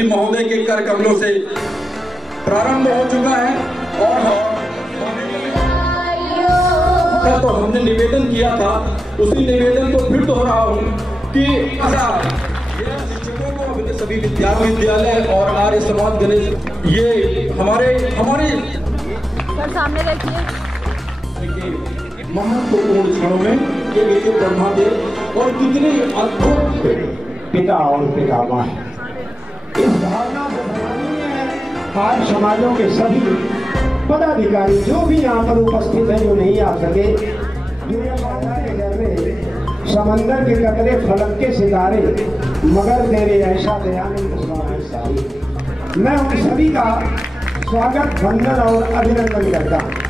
जी महोदय के कर कमलों से प्रारंभ हो चुका है। और तो हमने निवेदन किया था, उसी निवेदन को फिर दोहरा हूँ कि शिक्षकों को अपने सभी विद्यालय और आर्य समाज गणेश ये हमारे सामने देखिए महत्वपूर्ण क्षणों में ये मेरे ब्रह्मादेव और कितने अद्भुत पिता और पितामह है। इस भावना को बनाने में आज समाजों के सभी पदाधिकारी जो भी यहाँ पर उपस्थित हैं, जो नहीं आ सके, दुनिया माता के घर में समंदर के कतरे फलक के सितारे मगर तेरे ऐसा दयानंद स्वामी साई, मैं उन सभी का स्वागत वंदन और अभिनंदन करता हूँ।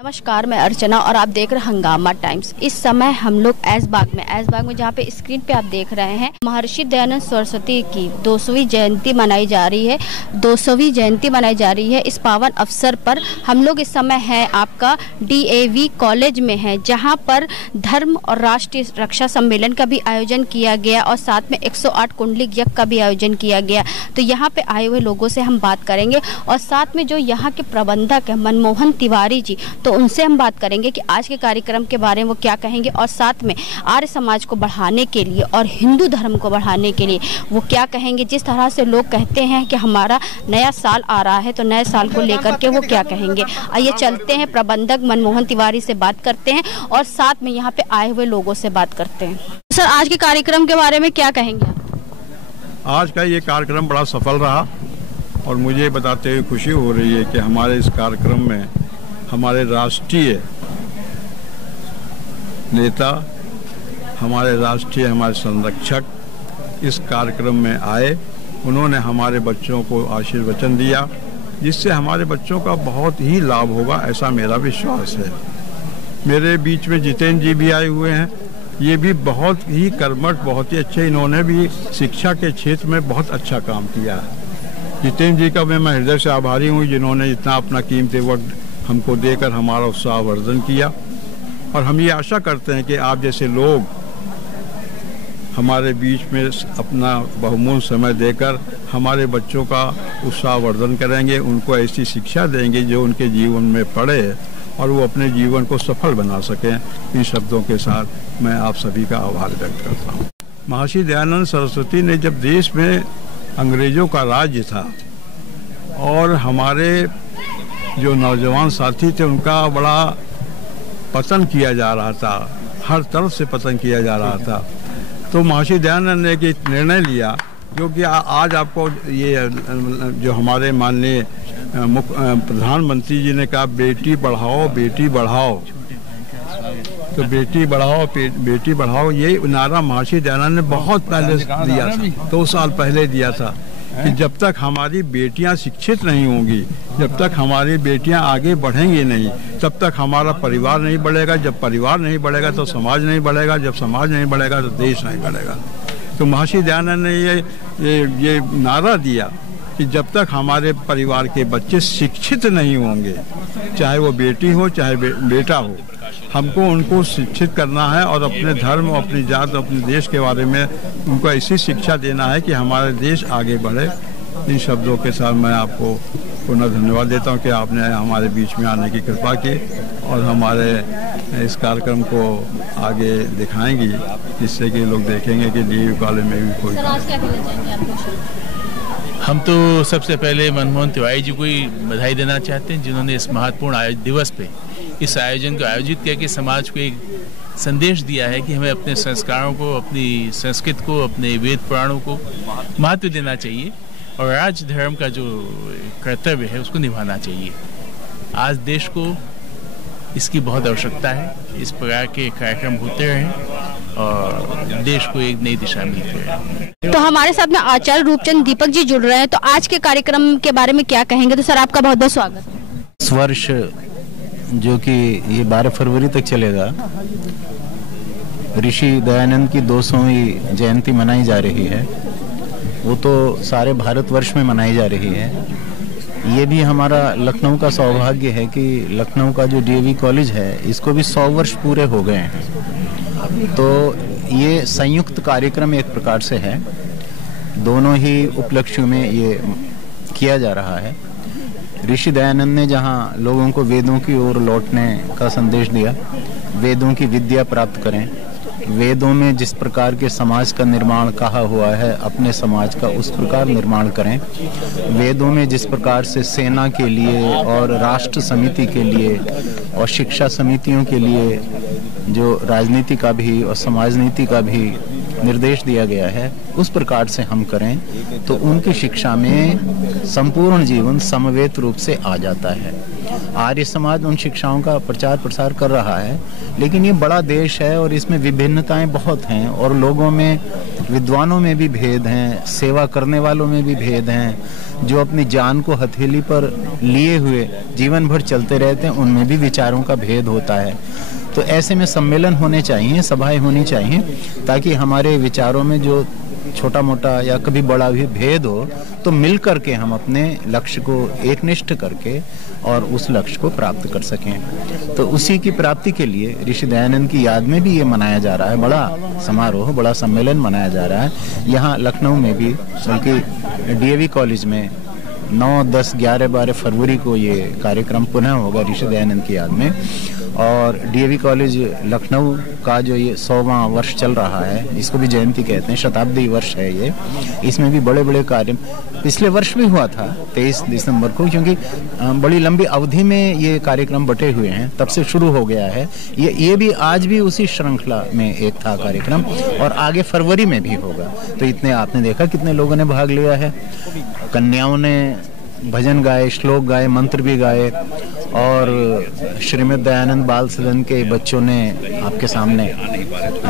नमस्कार, मैं अर्चना और आप देख रहे हैं हंगामा टाइम्स। इस समय हम लोग ऐशबाग में जहाँ पे स्क्रीन पे आप देख रहे हैं महर्षि दयानंद सरस्वती की 200वीं जयंती मनाई जा रही है। 200वीं जयंती मनाई जा रही है। इस पावन अवसर पर हम लोग इस समय है आपका DAV कॉलेज में है, जहाँ पर धर्म और राष्ट्रीय रक्षा सम्मेलन का भी आयोजन किया गया और साथ में 108 कुंडलिक यज्ञ का भी आयोजन किया गया। तो यहाँ पे आए हुए लोगों से हम बात करेंगे और साथ में जो यहाँ के प्रबंधक है मनमोहन तिवारी जी, तो उनसे हम बात करेंगे कि आज के कार्यक्रम के बारे में वो क्या कहेंगे और साथ में आर्य समाज को बढ़ाने के लिए और हिंदू धर्म को बढ़ाने के लिए वो क्या कहेंगे। जिस तरह से लोग कहते हैं कि हमारा नया साल आ रहा है, तो नए साल को लेकर के वो क्या कहेंगे। आइए चलते हैं, प्रबंधक मनमोहन तिवारी से बात करते हैं और साथ में यहाँ पे आए हुए लोगों से बात करते हैं। सर, आज के कार्यक्रम के बारे में क्या कहेंगे? आज का ये कार्यक्रम बड़ा सफल रहा और मुझे बताते हुए खुशी हो रही है कि हमारे इस कार्यक्रम में हमारे राष्ट्रीय नेता, हमारे संरक्षक इस कार्यक्रम में आए। उन्होंने हमारे बच्चों को आशीर्वचन दिया, जिससे हमारे बच्चों का बहुत ही लाभ होगा, ऐसा मेरा विश्वास है। मेरे बीच में जितेंद्र जी भी आए हुए हैं। ये भी बहुत ही कर्मठ, बहुत ही अच्छे, इन्होंने भी शिक्षा के क्षेत्र में बहुत अच्छा काम किया है। जितेंद्र जी का मैं हृदय से आभारी हूँ, जिन्होंने इतना अपना कीमती वक्त हमको देकर हमारा उत्साहवर्धन किया। और हम ये आशा करते हैं कि आप जैसे लोग हमारे बीच में अपना बहुमूल्य समय देकर हमारे बच्चों का उत्साहवर्धन करेंगे, उनको ऐसी शिक्षा देंगे जो उनके जीवन में पड़े और वो अपने जीवन को सफल बना सकें। इन शब्दों के साथ मैं आप सभी का आभार व्यक्त करता हूँ। महर्षि दयानंद सरस्वती ने जब देश में अंग्रेजों का राज्य था और हमारे जो नौजवान साथी थे उनका बड़ा पतन किया जा रहा था, हर तरफ से पतन किया जा रहा था, तो महर्षि दयानंद ने एक निर्णय लिया, जो कि आज आपको ये जो हमारे माननीय प्रधानमंत्री जी ने कहा, बेटी पढ़ाओ बेटी बढ़ाओ। तो बेटी बढ़ाओ ये नारा महर्षि दयानंद ने बहुत पहले दिया था, 2 साल पहले दिया था कि जब तक हमारी बेटियां शिक्षित नहीं होंगी, जब तक हमारी बेटियां आगे बढ़ेंगी नहीं, तब तक हमारा परिवार नहीं बढ़ेगा। जब परिवार नहीं बढ़ेगा तो समाज नहीं बढ़ेगा, जब समाज नहीं बढ़ेगा तो देश नहीं बढ़ेगा। तो महर्षि दयानंद ने ये नारा दिया कि जब तक हमारे परिवार के बच्चे शिक्षित नहीं होंगे, चाहे वो बेटी हो चाहे बेटा हो, हमको उनको शिक्षित करना है और अपने धर्म, अपनी जात, अपने देश के बारे में उनको ऐसी शिक्षा देना है कि हमारा देश आगे बढ़े। इन शब्दों के साथ मैं आपको पुनः धन्यवाद देता हूं कि आपने हमारे बीच में आने की कृपा की और हमारे इस कार्यक्रम को आगे दिखाएंगी, जिससे कि लोग देखेंगे कि DAV कॉलेज में भी कोई। हम तो सबसे पहले मनमोहन तिवारी जी को ही बधाई देना चाहते हैं, जिन्होंने इस महत्वपूर्ण दिवस पे इस आयोजन को आयोजित किया कि समाज को एक संदेश दिया है कि हमें अपने संस्कारों को, अपनी संस्कृति को, अपने वेद पुराणों को महत्व देना चाहिए और राज धर्म का जो कर्तव्य है उसको निभाना चाहिए। आज देश को इसकी बहुत आवश्यकता है। इस प्रकार के कार्यक्रम होते रहें और देश को एक नई दिशा मिलती रहे। तो हमारे साथ में आचार्य रूपचंद दीपक जी जुड़ रहे हैं, तो आज के कार्यक्रम के बारे में क्या कहेंगे? तो सर, आपका बहुत बहुत स्वागत है। इस वर्ष जो कि ये 12 फरवरी तक चलेगा, ऋषि दयानंद की 200वीं जयंती मनाई जा रही है। वो तो सारे भारतवर्ष में मनाई जा रही है। ये भी हमारा लखनऊ का सौभाग्य है कि लखनऊ का जो DAV कॉलेज है, इसको भी 100 वर्ष पूरे हो गए हैं। तो ये संयुक्त कार्यक्रम एक प्रकार से है, दोनों ही उपलक्ष्यों में ये किया जा रहा है। ऋषि दयानंद ने जहाँ लोगों को वेदों की ओर लौटने का संदेश दिया, वेदों की विद्या प्राप्त करें, वेदों में जिस प्रकार के समाज का निर्माण कहा हुआ है अपने समाज का उस प्रकार निर्माण करें, वेदों में जिस प्रकार से सेना के लिए और राष्ट्र समिति के लिए और शिक्षा समितियों के लिए जो राजनीति का भी और समाज नीति का भी निर्देश दिया गया है उस प्रकार से हम करें तो उनकी शिक्षा में संपूर्ण जीवन समवेत रूप से आ जाता है। आर्य समाज उन शिक्षाओं का प्रचार प्रसार कर रहा है, लेकिन ये बड़ा देश है और इसमें विभिन्नताएं बहुत हैं और लोगों में, विद्वानों में भी भेद हैं, सेवा करने वालों में भी भेद हैं, जो अपनी जान को हथेली पर लिए हुए जीवन भर चलते रहते हैं उनमें भी विचारों का भेद होता है। तो ऐसे में सम्मेलन होने चाहिए, सभाएं होनी चाहिए, ताकि हमारे विचारों में जो छोटा मोटा या कभी बड़ा भी भेद हो तो मिल करके हम अपने लक्ष्य को एकनिष्ठ करके और उस लक्ष्य को प्राप्त कर सकें। तो उसी की प्राप्ति के लिए ऋषि दयानंद की याद में भी ये मनाया जा रहा है, बड़ा समारोह, बड़ा सम्मेलन मनाया जा रहा है। यहाँ लखनऊ में भी, बल्कि डीएवी कॉलेज में 9, 10, 11, 12 फरवरी को ये कार्यक्रम पुनः होगा ऋषि दयानंद की याद में। और डीएवी कॉलेज लखनऊ का जो ये 100वां वर्ष चल रहा है, इसको भी जयंती कहते हैं, शताब्दी वर्ष है ये। इसमें भी बड़े बड़े कार्य पिछले वर्ष भी हुआ था 23 दिसंबर को, क्योंकि बड़ी लंबी अवधि में ये कार्यक्रम बटे हुए हैं, तब से शुरू हो गया है। ये भी आज भी उसी श्रृंखला में एक था कार्यक्रम और आगे फरवरी में भी होगा। तो इतने आपने देखा कितने लोगों ने भाग लिया है। कन्याओं ने भजन गाए, श्लोक गाए, मंत्र भी गाए और श्रीमद् दयानंद बाल सदन के बच्चों ने आपके सामने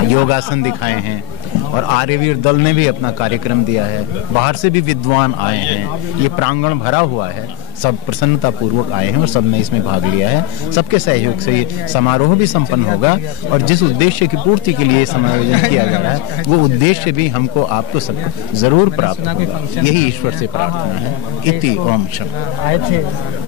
योगासन दिखाए हैं और आर्यवीर दल ने भी अपना कार्यक्रम दिया है। बाहर से भी विद्वान आए हैं, ये प्रांगण भरा हुआ है, सब प्रसन्नता पूर्वक आए हैं और सबने इसमें भाग लिया है। सबके सहयोग से ये समारोह भी संपन्न होगा और जिस उद्देश्य की पूर्ति के लिए समायोजन किया जा रहा है वो उद्देश्य भी हमको, आपको सबको जरूर प्राप्त होगा, यही ईश्वर से प्रार्थना है। इति ओम शम।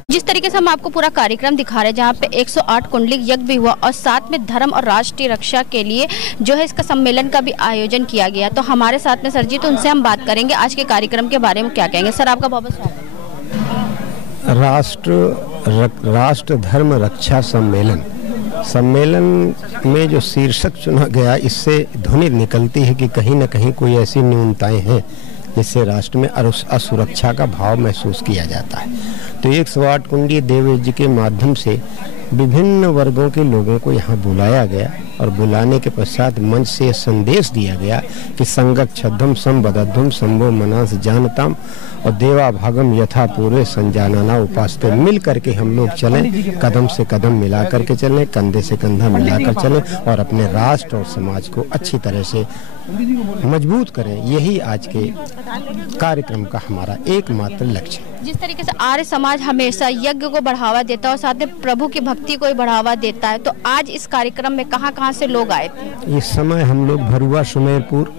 जिस तरीके से हम आपको पूरा कार्यक्रम दिखा रहे हैं, जहाँ पे 108 कुंडलिक यज्ञ भी हुआ और साथ में धर्म और राष्ट्रीय रक्षा के लिए जो है इसका सम्मेलन का भी आयोजन किया गया। तो हमारे साथ में सर जी, तो उनसे हम बात करेंगे आज के कार्यक्रम के बारे में क्या कहेंगे। सर आपका बहुत बहुत स्वागत। राष्ट्र धर्म रक्षा सम्मेलन में जो शीर्षक चुना गया, इससे ध्वनि निकलती है कि कहीं न कहीं कोई ऐसी न्यूनताएं हैं जिससे राष्ट्र में असुरक्षा का भाव महसूस किया जाता है। तो 108 कुंडलीय देवयज्ञ के माध्यम से विभिन्न वर्गों के लोगों को यहाँ बुलाया गया और बुलाने के पश्चात मंच से संदेश दिया गया कि संगच्छध्वम संबद्धम संभो मनास जानताम और देवाभागम यथा पूर्वे संजानना उपासते। मिल करके हम लोग चलें, कदम से कदम मिला करके चलें, कंधे से कंधा मिलाकर चलें और अपने राष्ट्र और समाज को अच्छी तरह से मजबूत करें। यही आज के कार्यक्रम का हमारा एकमात्र लक्ष्य है। जिस तरीके से आर्य समाज हमेशा यज्ञ को बढ़ावा देता है और साथ में प्रभु की भक्ति को बढ़ावा देता है, तो आज इस कार्यक्रम में कहां से लोग आए थे? इस समय हम लोग भरुआ, सुमेरपुर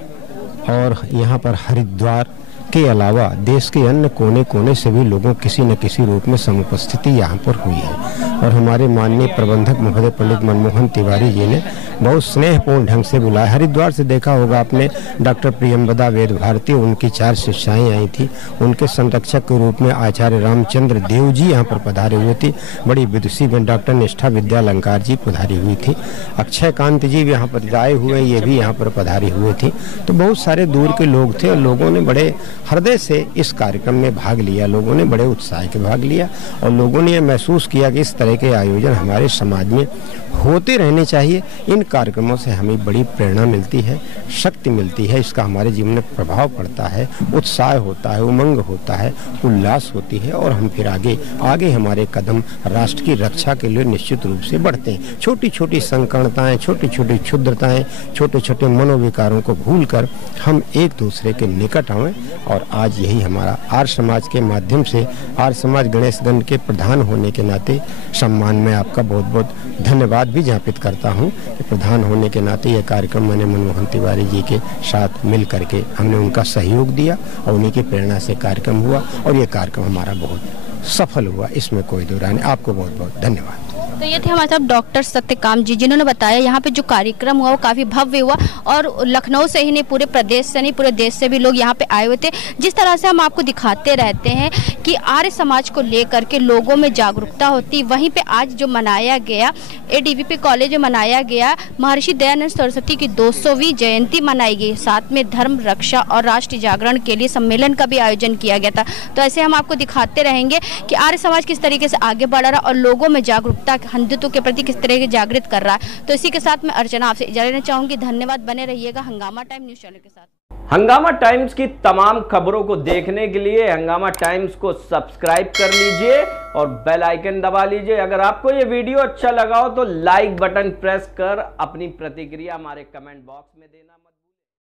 और यहाँ पर हरिद्वार के अलावा देश के अन्य कोने कोने से भी लोगों किसी न किसी रूप में समुपस्थिति यहाँ पर हुई है। और हमारे माननीय प्रबंधक महोदय पंडित मनमोहन तिवारी जी ने बहुत स्नेहपूर्ण ढंग से बुलाया। हरिद्वार से देखा होगा आपने, डॉक्टर प्रियंवदा वेद भारती, उनकी 4 शिष्याएं आई थी। उनके संरक्षक के रूप में आचार्य रामचंद्र देव जी यहाँ पर पधारे हुए थे। बड़ी विदुषी में डॉक्टर निष्ठा विद्या अलंकार जी पधारी हुई थी। अक्षय कांत जी भी यहाँ पर आए हुए, ये भी यहाँ पर पधारी हुए थे। तो बहुत सारे दूर के लोग थे और लोगों ने बड़े हृदय से इस कार्यक्रम में भाग लिया, लोगों ने बड़े उत्साह के भाग लिया और लोगों ने यह महसूस किया कि इस तरह के आयोजन हमारे समाज में होते रहने चाहिए। इन कार्यक्रमों से हमें बड़ी प्रेरणा मिलती है, शक्ति मिलती है, इसका हमारे जीवन में प्रभाव पड़ता है, उत्साह होता है, उमंग होता है, उल्लास होती है और हम फिर आगे हमारे कदम राष्ट्र की रक्षा के लिए निश्चित रूप से बढ़ते हैं। छोटी छोटी संकीर्णताएं, छोटी छोटी क्षुद्रताएं, छोटे छोटे मनोविकारों को भूलकर हम एक दूसरे के निकट आएं। और आज यही हमारा आर्य समाज के माध्यम से, आर्य समाज गणेश दंड के प्रधान होने के नाते सम्मान में आपका बहुत बहुत धन्यवाद भी ज्ञापित करता हूं कि प्रधान होने के नाते यह कार्यक्रम मैंने मनमोहन तिवारी जी के साथ मिल करके हमने उनका सहयोग दिया और उन्हीं की प्रेरणा से कार्यक्रम हुआ और ये कार्यक्रम हमारा बहुत सफल हुआ, इसमें कोई दो राय नहीं। आपको बहुत बहुत धन्यवाद। तो ये थे हमारे साथ डॉक्टर सत्यकाम जी, जिन्होंने बताया यहाँ पे जो कार्यक्रम हुआ वो काफ़ी भव्य हुआ और लखनऊ से ही नहीं पूरे प्रदेश से नहीं पूरे देश से भी लोग यहाँ पे आए हुए थे। जिस तरह से हम आपको दिखाते रहते हैं कि आर्य समाज को लेकर के लोगों में जागरूकता होती, वहीं पे आज जो मनाया गया ADVP कॉलेज में मनाया गया महर्षि दयानंद सरस्वती की 200वीं जयंती मनाई गई, साथ में धर्म रक्षा और राष्ट्रीय जागरण के लिए सम्मेलन का भी आयोजन किया गया था। तो ऐसे हम आपको दिखाते रहेंगे कि आर्य समाज किस तरीके से आगे बढ़ रहा और लोगों में जागरूकता हिंदुत्व के प्रति किस तरह से जागृत कर रहा है। तो इसी के साथ मैं अर्चना आपसे इजाजत लेना चाहूंगी। धन्यवाद, बने रहिएगा हंगामा टाइम न्यूज चैनल के साथ। हंगामा टाइम्स की तमाम खबरों को देखने के लिए हंगामा टाइम्स को सब्सक्राइब कर लीजिए और बेल आइकन दबा लीजिए। अगर आपको ये वीडियो अच्छा लगा हो तो लाइक बटन प्रेस कर अपनी प्रतिक्रिया हमारे कमेंट बॉक्स में देना मत